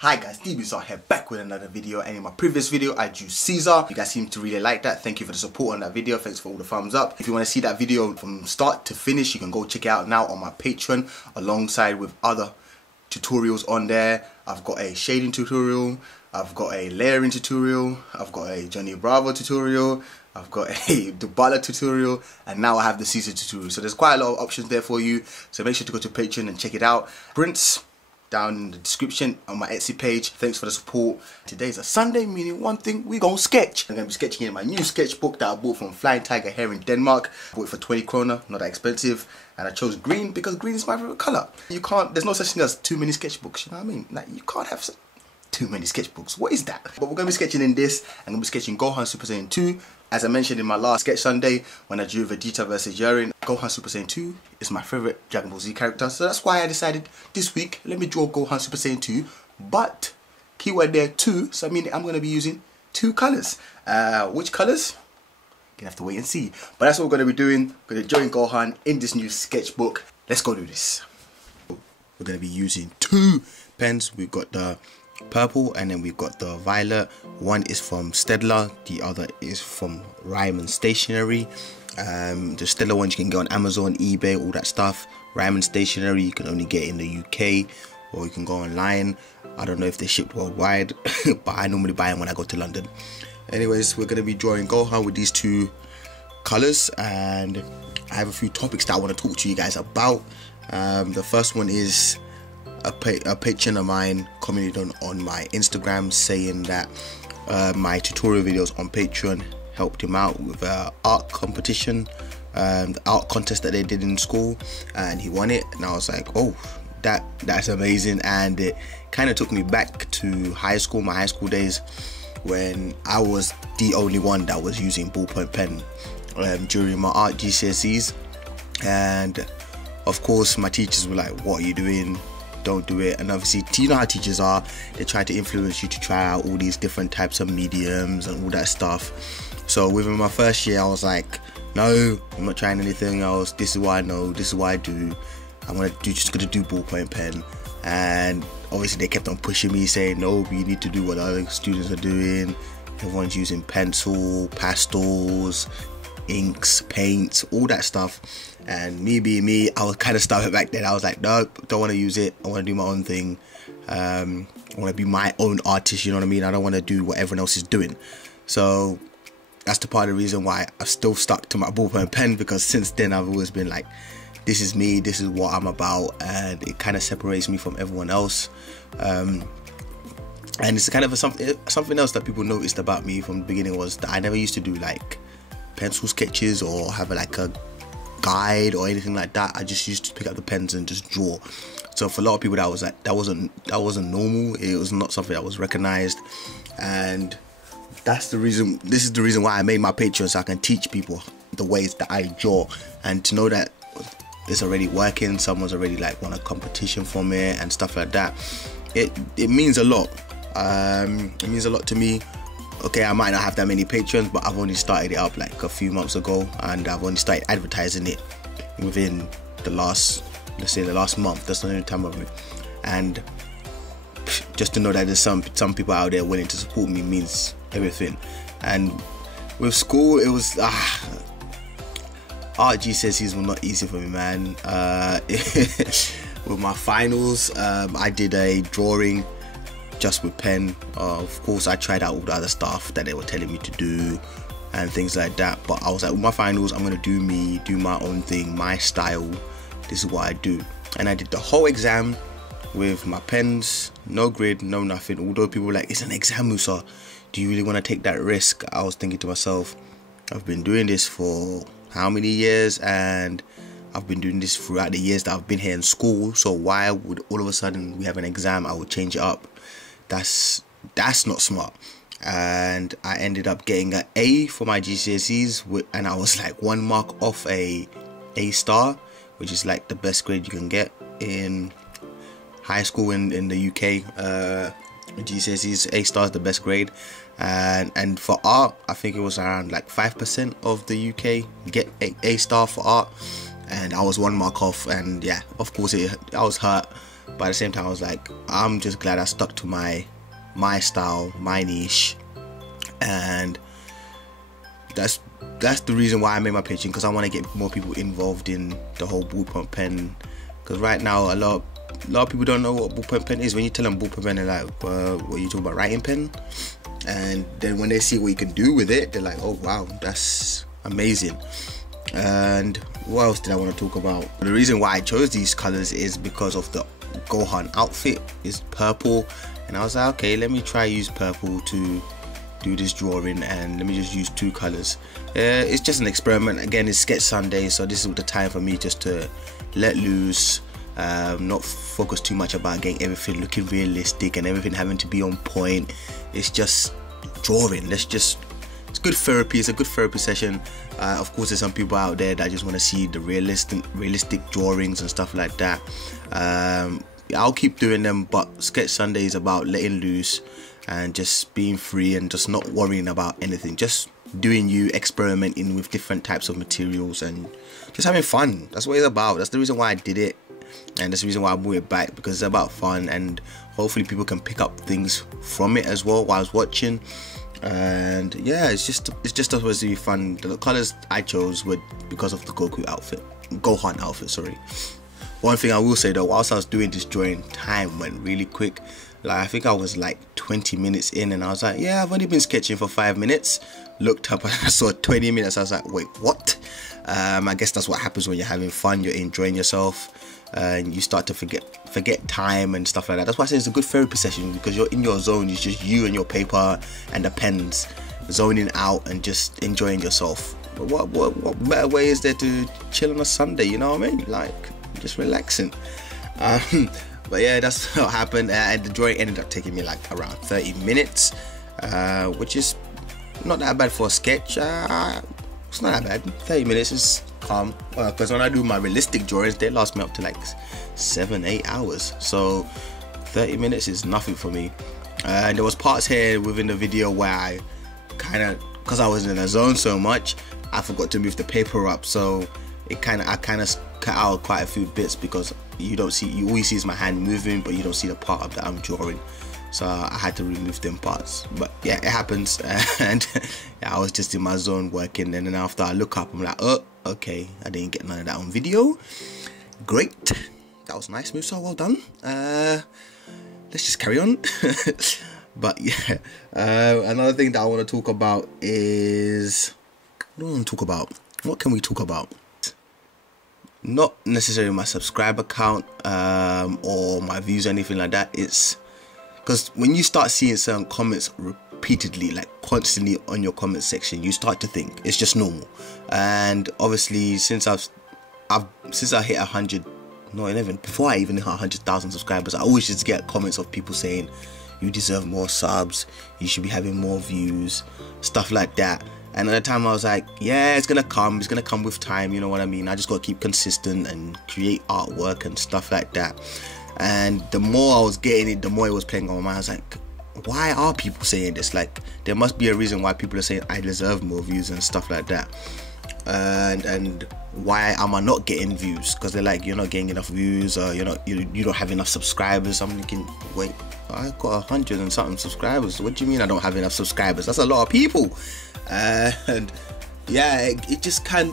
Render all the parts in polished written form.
Hi guys, DeMoose here back with another video, and in my previous video I drew Caesar. You guys seem to really like that. Thank you for the support on that video. Thanks for all the thumbs up. If you want to see that video from start to finish, you can go check it out now on my Patreon alongside with other tutorials on there. I've got a shading tutorial, I've got a layering tutorial, I've got a Johnny Bravo tutorial, I've got a Dubala tutorial, and now I have the Caesar tutorial. So there's quite a lot of options there for you. So make sure to go to Patreon and check it out. Prints down in the description on my Etsy page. Thanks for the support. Today's a Sunday, meaning one thing, we gon' sketch. I'm gonna be sketching in my new sketchbook that I bought from Flying Tiger here in Denmark. Bought it for 20 kroner, not that expensive. And I chose green because green is my favorite color. You can't, there's no such thing as too many sketchbooks, you know what I mean? Like, you can't have too many sketchbooks. What is that? But we're gonna be sketching in this. I'm gonna be sketching Gohan Super Saiyan 2. As I mentioned in my last sketch Sunday when I drew Vegeta versus Jiren, Gohan Super Saiyan 2 is my favorite Dragon Ball Z character. So that's why I decided this week, let me draw Gohan Super Saiyan 2. But, keyword there, 2, so I mean I'm going to be using 2 colors. Which colors? You're going to have to wait and see. But that's what we're going to be doing. We're going to join Gohan in this new sketchbook. Let's go do this. We're going to be using 2 pens. We've got the purple and then we've got the violet. One is from Stedler, the other is from Ryman Stationery. The Stedler ones you can get on Amazon, eBay, all that stuff. Ryman Stationery you can only get in the UK, or you can go online. I don't know if they ship worldwide but I normally buy them when I go to London. Anyways, we're going to be drawing Gohan with these 2 colors, and I have a few topics that I want to talk to you guys about. The first one is a patron of mine commented on my Instagram saying that my tutorial videos on Patreon helped him out with an art competition, the art contest that they did in school, and he won it. And I was like, oh, that's amazing. And it kind of took me back to high school, my high school days, when I was the only one that was using ballpoint pen during my art GCSEs. And of course my teachers were like, what are you doing? Don't do it. And obviously, you know how teachers are, they try to influence you to try out all these different types of mediums and all that stuff. So within my first year I was like, no, I'm not trying anything else. This is what I know, this is what I do. Just gonna do ballpoint pen. And obviously they kept on pushing me, saying, no, you need to do what other students are doing. Everyone's using pencil, pastels, inks, paints, all that stuff. And me being me, I was kind of stubborn back then. I was like, no, don't want to use it. I want to do my own thing. I want to be my own artist, you know what I mean? I don't want to do what everyone else is doing. So that's the part of the reason why I've still stuck to my ballpoint pen, because since then I've always been like, this is me, this is what I'm about, and it kind of separates me from everyone else. And it's kind of something else that people noticed about me from the beginning, was that I never used to do like pencil sketches or have like a guide or anything like that. I just used to pick up the pens and just draw. So for a lot of people that was like, that wasn't normal. It was not something that was recognized, and that's the reason. This is the reason why I made my Patreon, so I can teach people the ways that I draw, and to know that it's already working. Someone's already like won a competition from it and stuff like that. It means a lot. It means a lot to me. Okay, I might not have that many patrons, but I've only started it up like a few months ago, and I've only started advertising it within the last, let's say the last month. That's the only time of it. And just to know that there's some people out there willing to support me means everything. And with school, it was art GCSEs were not easy for me, man. With my finals, I did a drawing just with pen. Of course I tried out all the other stuff that they were telling me to do and things like that, but I was like, with my finals, I'm gonna do me, do my own thing, my style. This is what I do. And I did the whole exam with my pens, no grid, no nothing. Although people were like, it's an exam, Musa, do you really want to take that risk? I was thinking to myself, I've been doing this for how many years, and I've been doing this throughout the years that I've been here in school, so why would all of a sudden we have an exam, I would change it up? That's not smart. And I ended up getting an A for my GCSEs, and I was like 1 mark off a star, which is like the best grade you can get in high school in the UK. GCSEs, A star is the best grade. And for art, I think it was around like 5% of the UK get A star for art, and I was 1 mark off. And yeah, of course I was hurt, but at the same time I was like, I'm just glad I stuck to my style, my niche, and that's the reason why I made my Patreon, because I want to get more people involved in the whole ballpoint pen. Because right now a lot of people don't know what ballpoint pen is. When you tell them ballpoint pen, they're like, what are you talking about, writing pen? And then when they see what you can do with it, they're like, oh wow, that's amazing. And what else did I want to talk about? The reason why I chose these colors is because of the Gohan outfit is purple, and I was like, okay, let me try use purple to do this drawing, and let me just use 2 colors. It's just an experiment. Again, it's sketch Sunday, so this is the time for me just to let loose, not focus too much about getting everything looking realistic and everything having to be on point. It's just drawing. It's good therapy. It's a good therapy session. Of course, there's some people out there that just want to see the realistic drawings and stuff like that. I'll keep doing them, but sketch Sunday is about letting loose and just being free and just not worrying about anything, just doing you, experimenting with different types of materials and just having fun. That's what it's about. That's the reason why I did it, and that's the reason why I brought it back, because it's about fun, and hopefully people can pick up things from it as well while I was watching. And yeah, it's just supposed to be fun. The colors I chose were because of the Gohan outfit, sorry. One thing I will say though, whilst I was doing this drawing, time went really quick. Like, I think I was like 20 minutes in, and I was like, yeah, I've only been sketching for 5 minutes. Looked up and I saw 20 minutes. I was like, wait, what? I guess that's what happens when you're having fun, you're enjoying yourself, and you start to forget time and stuff like that. That's why I say it's a good therapy session, because you're in your zone. It's just you and your paper and the pens, zoning out and just enjoying yourself. But what better way is there to chill on a Sunday, you know what I mean? Like, just relaxing. But yeah, that's what happened, and the drawing ended up taking me like around 30 minutes, which is not that bad for a sketch. It's not that bad. 30 minutes is calm, because when I do my realistic drawings, they last me up to like 7-8 hours, so 30 minutes is nothing for me. And there was parts here within the video where I because I was in a zone so much, I forgot to move the paper up, so I kind of cut out quite a few bits, because you always see is my hand moving, but you don't see the part of that I'm drawing, so I had to remove them parts. But yeah, it happens. And yeah, I was just in my zone working, and then after I look up, I'm like, oh, okay, I didn't get none of that on video. Great, that was nice move, so well done. Let's just carry on. But yeah, another thing that I want to talk about is, what can we talk about? Not necessarily my subscriber count or my views or anything like that. It's because when you start seeing certain comments repeatedly, like constantly on your comment section, you start to think it's just normal. And obviously, since I hit 100, before I even hit 100,000 subscribers, I always just get comments of people saying, you deserve more subs, you should be having more views, stuff like that. And at the time I was like, yeah, it's gonna come with time, you know what I mean? I just gotta keep consistent and create artwork and stuff like that. And the more I was getting it, the more it was playing on my mind. I was like, why are people saying this? Like, there must be a reason why people are saying I deserve more views and stuff like that. And why am I not getting views? Because they're like, you're not getting enough views, or you don't have enough subscribers. I'm thinking, wait, I got 100 and something subscribers. What do you mean I don't have enough subscribers? That's a lot of people. And yeah, it just kind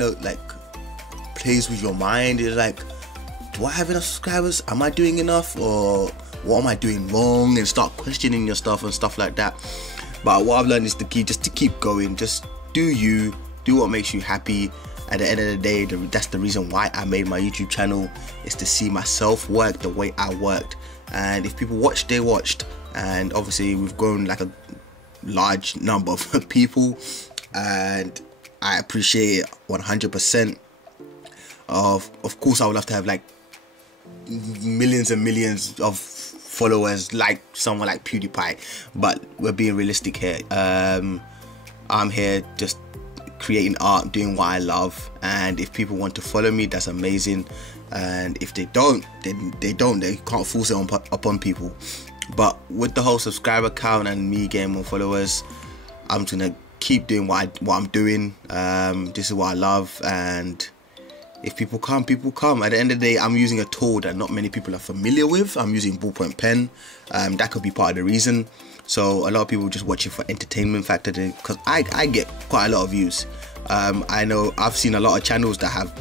of like plays with your mind. It's like, do I have enough subscribers? Am I doing enough, or what am I doing wrong? And start questioning your stuff and stuff like that. But what I've learned is the key, just to keep going. Just do what makes you happy. At the end of the day, that's the reason why I made my YouTube channel, is to see myself work the way I worked. And if people watched, they watched. And obviously we've grown like a large number of people, and I appreciate it 100%. Of course I would love to have like millions and millions of followers like someone like PewDiePie, but we're being realistic here. I'm here just creating art, doing what I love, and if people want to follow me, that's amazing, and if they don't, then they can't force it upon people. But with the whole subscriber count and me getting more followers, I'm gonna keep doing what I'm doing. This is what I love, and if people come, people come. At the end of the day, I'm using a tool that not many people are familiar with. I'm using ballpoint pen. That could be part of the reason. So a lot of people just watch it for entertainment factor, because I get quite a lot of views. I know I've seen a lot of channels that have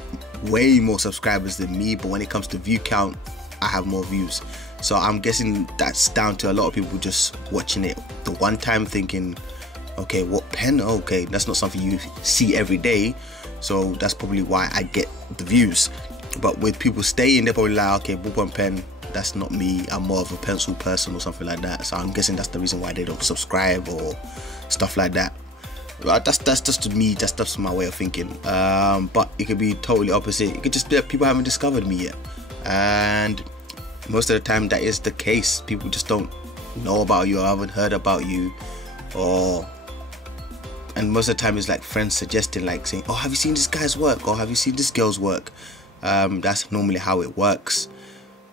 way more subscribers than me, but when it comes to view count, I have more views. So I'm guessing that's down to a lot of people just watching it the one time, thinking, okay, what pen? Okay, that's not something you see every day, so that's probably why I get the views. But with people staying, they're probably like, okay, ballpoint pen, that's not me, I'm more of a pencil person or something like that. So I'm guessing that's the reason why they don't subscribe or stuff like that. That's just to me, that's just my way of thinking. But it could be totally opposite. It could just be that people haven't discovered me yet, and most of the time that is the case. People just don't know about you or haven't heard about you, and most of the time it's like friends suggesting, like saying, oh, have you seen this guy's work, or have you seen this girl's work? That's normally how it works.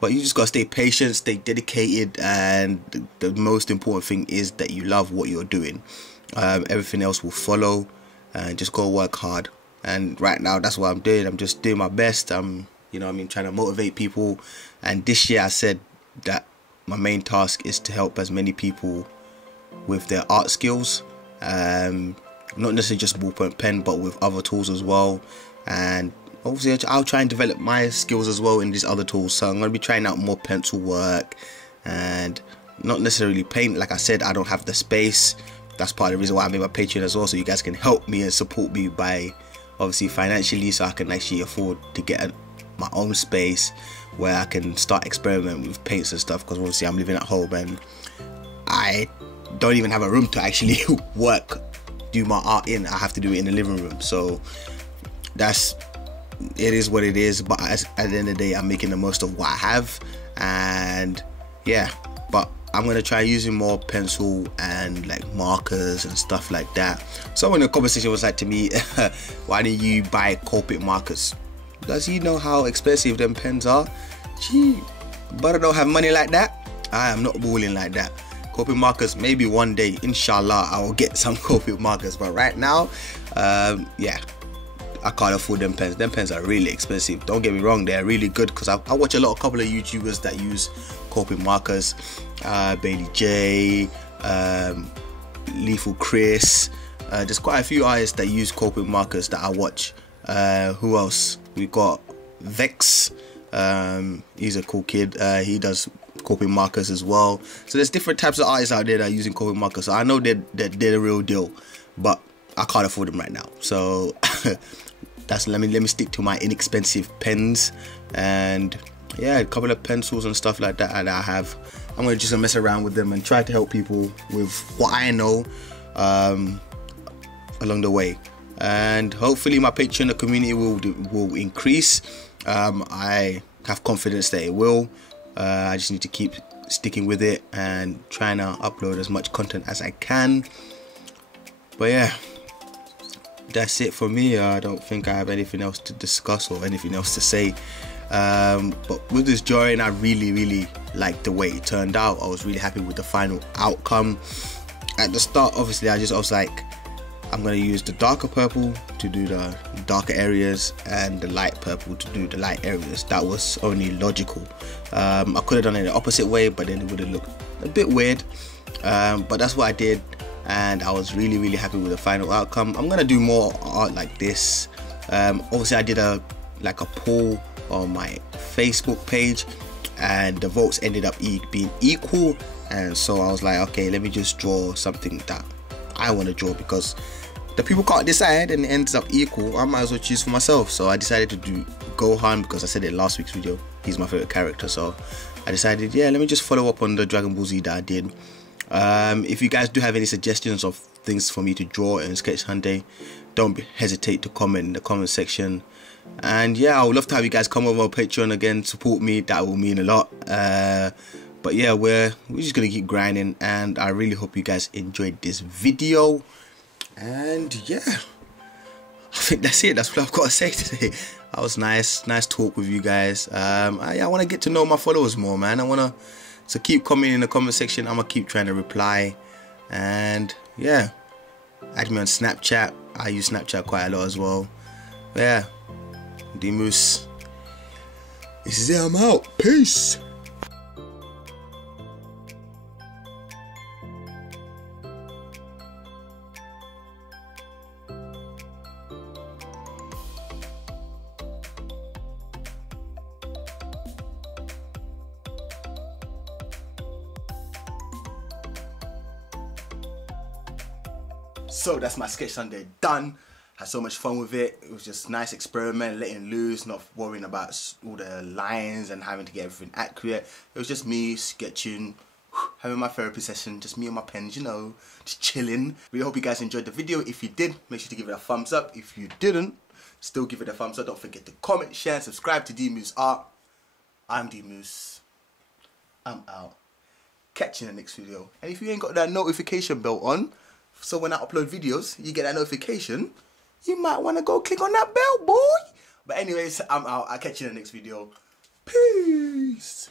But you just gotta stay patient, stay dedicated, and the most important thing is that you love what you're doing. Everything else will follow, and just go work hard. And right now that's what I'm doing. I'm just doing my best. I'm, you know what I mean, trying to motivate people. And this year I said that my main task is to help as many people with their art skills, not necessarily just ballpoint pen, but with other tools as well. And obviously I'll try and develop my skills as well in these other tools. So I'm going to be trying out more pencil work and not necessarily paint. Like I said, I don't have the space. That's part of the reason why I made my Patreon as well, so you guys can help me and support me by obviously financially, so I can actually afford to get my own space where I can start experimenting with paints and stuff, because obviously I'm living at home and I don't even have a room to actually do my art in. I have to do it in the living room. So it is what it is. But at the end of the day, I'm making the most of what I have. And yeah, but I'm gonna try using more pencil and like markers and stuff like that. Someone in the conversation was like to me, why do you buy Copic markers? Does he know how expensive them pens are? Gee, but I don't have money like that. I am not balling like that. Copic markers, maybe one day, inshallah, I will get some Copic markers. But right now, yeah, I can't afford them pens. Them pens are really expensive. Don't get me wrong, they're really good, because I watch a couple of YouTubers that use Copic markers. Bailey J, Lethal Chris. There's quite a few artists that use Copic markers that I watch. Who else? We got Vex. He's a cool kid. He does Copic markers as well. So there's different types of artists out there that are using Copic markers. So I know they're the real deal, but I can't afford them right now. So let me stick to my inexpensive pens, and yeah, a couple of pencils and stuff like that I have. I'm gonna just mess around with them and try to help people with what I know along the way. And hopefully my Patreon community will increase. I have confidence that it will. I just need to keep sticking with it and trying to upload as much content as I can. But yeah, that's it for me. I don't think I have anything else to discuss or anything else to say. But with this drawing, I really liked the way it turned out. I was really happy with the final outcome. At the start, obviously, I was like, I'm going to use the darker purple to do the darker areas and the light purple to do the light areas. That was only logical. I could have done it the opposite way, but then it would have looked a bit weird. But that's what I did, and I was really happy with the final outcome. I'm going to do more art like this. Obviously, I did a poll on my Facebook page, and the votes ended up being equal, and so I was like, okay, let me just draw something that I want to draw, because the people can't decide and it ends up equal. I might as well choose for myself. So I decided to do Gohan, because I said it last week's video, he's my favorite character. So I decided, yeah, let me just follow up on the Dragon Ball Z that I did. If you guys do have any suggestions of things for me to draw in Sketch Sunday, don't hesitate to comment in the comment section. And yeah, I would love to have you guys come over on Patreon again, support me. That will mean a lot. But yeah, we're just gonna keep grinding, and I really hope you guys enjoyed this video. And yeah, I think that's it. That's what I've got to say today. That was nice talk with you guys. I want to get to know my followers more, man. I want to keep commenting in the comment section. I'm gonna keep trying to reply. And yeah, add me on Snapchat. I use Snapchat quite a lot as well. But yeah, DeMoose. This is it, I'm out. Peace. So that's my sketch Sunday done. Had so much fun with it. It was just a nice experiment, letting loose, not worrying about all the lines and having to get everything accurate. It was just me sketching, having my therapy session, just me and my pens, you know, just chilling. Really hope you guys enjoyed the video. If you did, make sure to give it a thumbs up. If you didn't, still give it a thumbs up. Don't forget to comment, share, and subscribe to DeMoose Art. I'm DeMoose. I'm out. Catch you in the next video. And if you ain't got that notification bell on, so when I upload videos, you get that notification, you might want to go click on that bell, boy. But anyways, I'm out. I'll catch you in the next video. Peace.